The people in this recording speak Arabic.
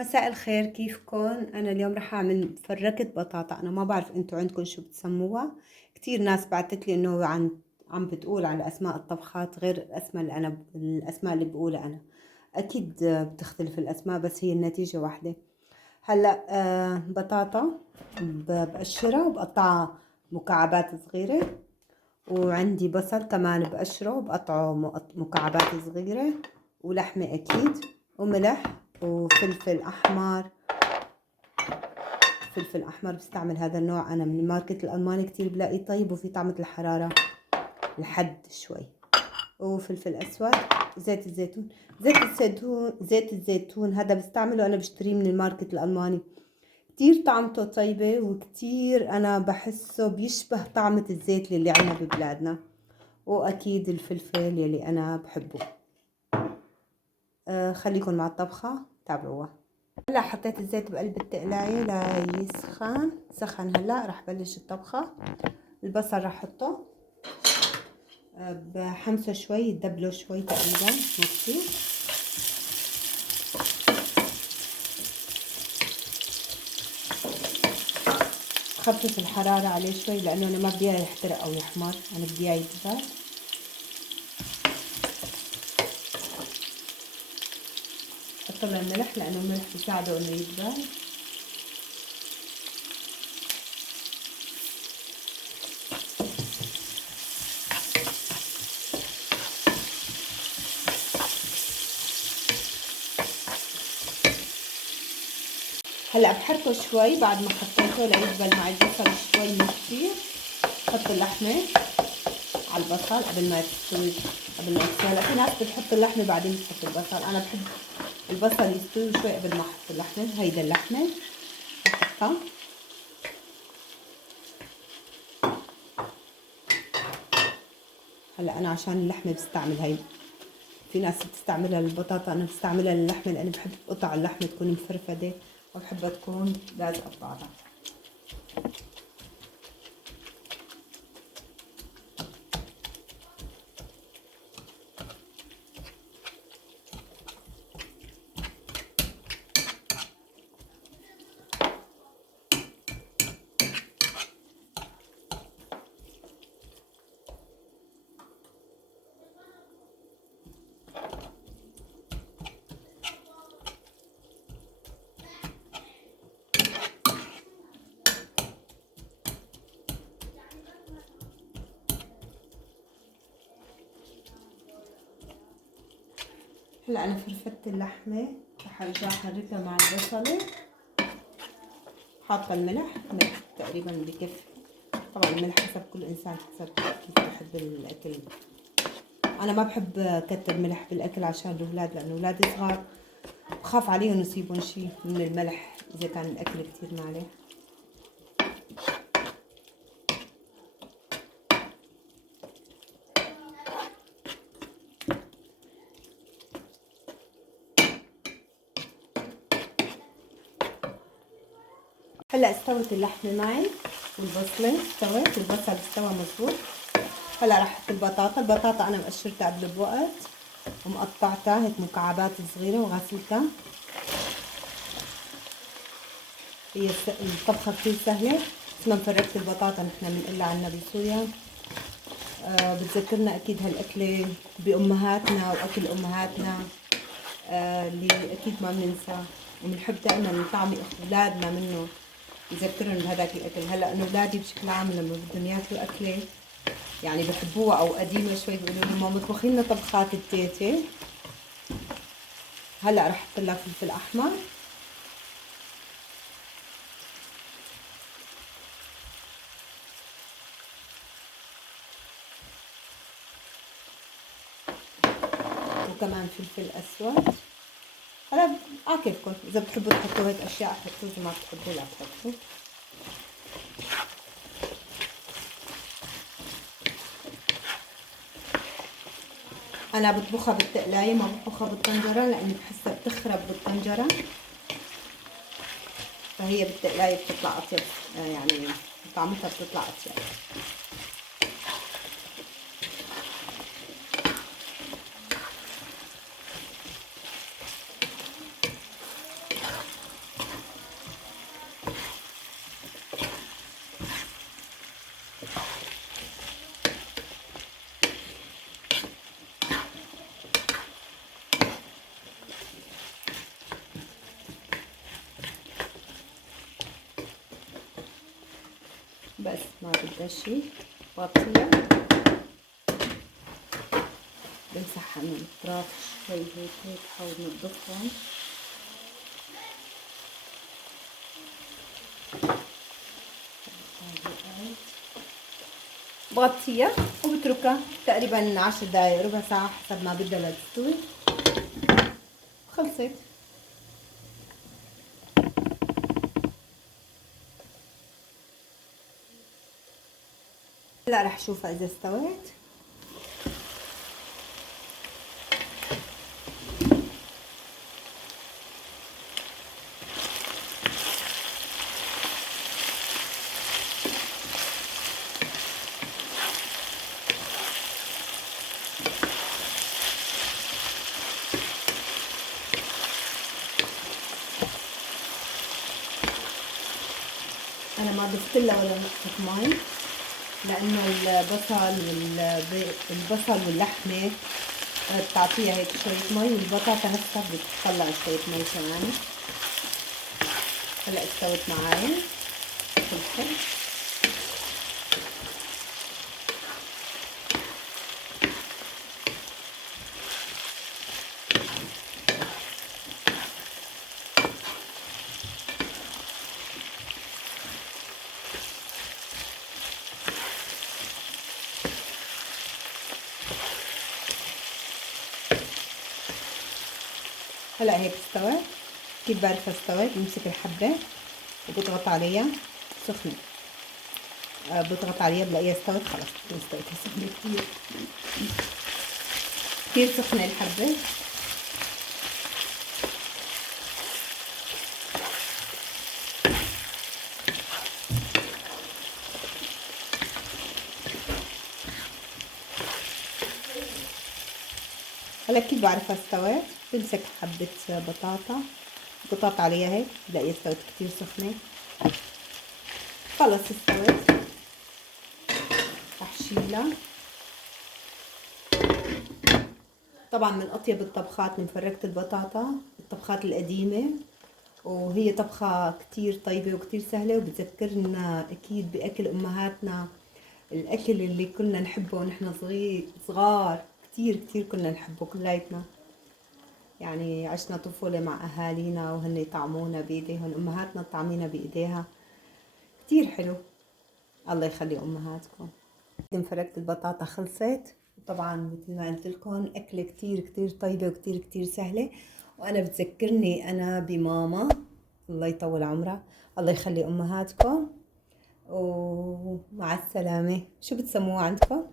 مساء الخير، كيفكن؟ أنا اليوم رح أعمل فركة بطاطا. أنا ما بعرف أنتوا عندكن شو بتسموها. كتير ناس بعتت لي إنه عم بتقول على أسماء الطبخات غير الأسماء اللي بقولها أنا. أكيد بتختلف الأسماء بس هي النتيجة واحدة. هلأ بطاطا بقشرها وبقطعها مكعبات صغيرة، وعندي بصل كمان بقشره وبقطعه مكعبات صغيرة، ولحمة أكيد، وملح وفلفل أحمر. فلفل أحمر بستعمل هذا النوع أنا من الماركت الألماني، كتير بلاقيه طيب وفي طعمة الحرارة لحد شوي. وفلفل أسود، زيت الزيتون. زيت الزيتون هذا بستعمله أنا، بشتريه من الماركت الألماني. كتير طعمته طيبة، وكتير أنا بحسه بيشبه طعمة الزيت اللي عنا ببلادنا. وأكيد الفلفل يلي أنا بحبه. خليكن مع الطبخة، تابعوها. هلا حطيت الزيت بقلب التقلاية ليسخن. سخن هلا رح بلش الطبخة. البصل رح احطه بحمسه شوي، يدبله شوي تقريبا، مو كتير. خفف الحرارة عليه شوي لأنه أنا ما بدي إياه يحترق أو يحمر، أنا بدي إياه يدبل. حط له الملح لأنه الملح بيساعده إنه يدبل. هلا بحركه شوي بعد ما حطيته ليدبل مع البصل شوي، مو كتير. حط اللحمة على البصل قبل ما تستوي، قبل ما تستوي. هلا في ناس بتحط اللحمة بعدين بتحط البصل، أنا بحب البصل يستوي شوي قبل ما أحط اللحمة. هيدا اللحمة بحطها. هلا أنا عشان اللحمة بستعمل هاي، في ناس بتستعملها للبطاطا، أنا بستعملها للحمة لأني بحب قطع اللحمة تكون مفرفدة، وبحبها تكون لازقة ببعضها. هلا أنا فرفدت اللحمة، رح أرجع أحركها مع البصلة. حاطة الملح تقريبا بكفي. طبعا الملح حسب كل إنسان، حسب كيف بحب الأكل. أنا ما بحب كتر ملح بالأكل عشان الأولاد، لأن أولادي صغار بخاف عليهم يصيبهم شي من الملح إذا كان الأكل كتير مالح. هلا استوت اللحمة معي، والبصلة استوت، والبصل استوى مظبوط. هلا رح احط البطاطا انا مقشرتها قبل بوقت، ومقطعتها هيك مكعبات صغيرة وغسلتها. هي الطبخة كتير سهلة، اسمها مفركة البطاطا، نحنا بنقلها عنا بسوريا. بتذكرنا اكيد هالاكلة بامهاتنا واكل امهاتنا، اللي اكيد ما بننساه، وبنحب دائما نطعم اولادنا منه، يذكرهم بهذاك الاكل. هلا انه اولادي بشكل عام لما بدهم ياكلوا اكله يعني بحبوها او قديمه شوي، بيقولوا لي ماما اطبخي لنا طبخات التيتي. هلا رح احط لها فلفل احمر، وكمان فلفل اسود. هلا كيفكم، اذا بتحبوا تحطوا هيك اشياء حطوا، اذا ما بتحبوا لا تحطوا. انا بطبخها بالتقلايه، ما بطبخها بالطنجره لاني بحسها بتخرب بالطنجره، فهي بالتقلايه بتطلع اطيب، يعني طعمتها بتطلع اطيب. بس ما بدها شي. بغطيها، بمسحها من الاطراف شوي هيك حاول نضفهم. بغطيها وبتركها تقريبا 10 دقايق ربع ساعة حسب ما بدها لتستوي. خلصت. هلا رح اشوفها اذا استوت. انا ما ضفت لها ولا نقطة مي لانه البصل واللحمة بتعطيها هيك شوية مي، والبطاطا هسه بتطلع شوية مي كمان. هلا استوت معاي. فلفل، هلا هيك استوت. كيف بعرفها استوت؟ بمسك الحبة وبضغط عليها سخنة، بضغط عليها بلاقيها استوت. خلاص استوت. سخنة كتير كتير سخنة الحبة. هلا كيف بعرفها استوت؟ بمسك حبة بطاطا عليها هيك بلاقيها استوت كتير سخنة. خلص استوت. رح شيلها. طبعا من اطيب الطبخات من فركة البطاطا، الطبخات القديمة، وهي طبخة كتير طيبة وكتير سهلة، وبتذكرنا اكيد باكل امهاتنا، الاكل اللي كنا نحبه ونحن صغار. كتير كتير كنا نحبه كلياتنا، يعني عشنا طفولة مع اهالينا وهن يطعمونا بايديهم، امهاتنا طعمينا بايديها. كتير حلو. الله يخلي امهاتكم. فركة البطاطا خلصت. طبعا مثل ما قلت لكم اكله كتير كتير طيبه وكتير كتير سهله، وانا بتذكرني انا بماما، الله يطول عمرها. الله يخلي امهاتكم، ومع السلامه. شو بتسموها عندكم؟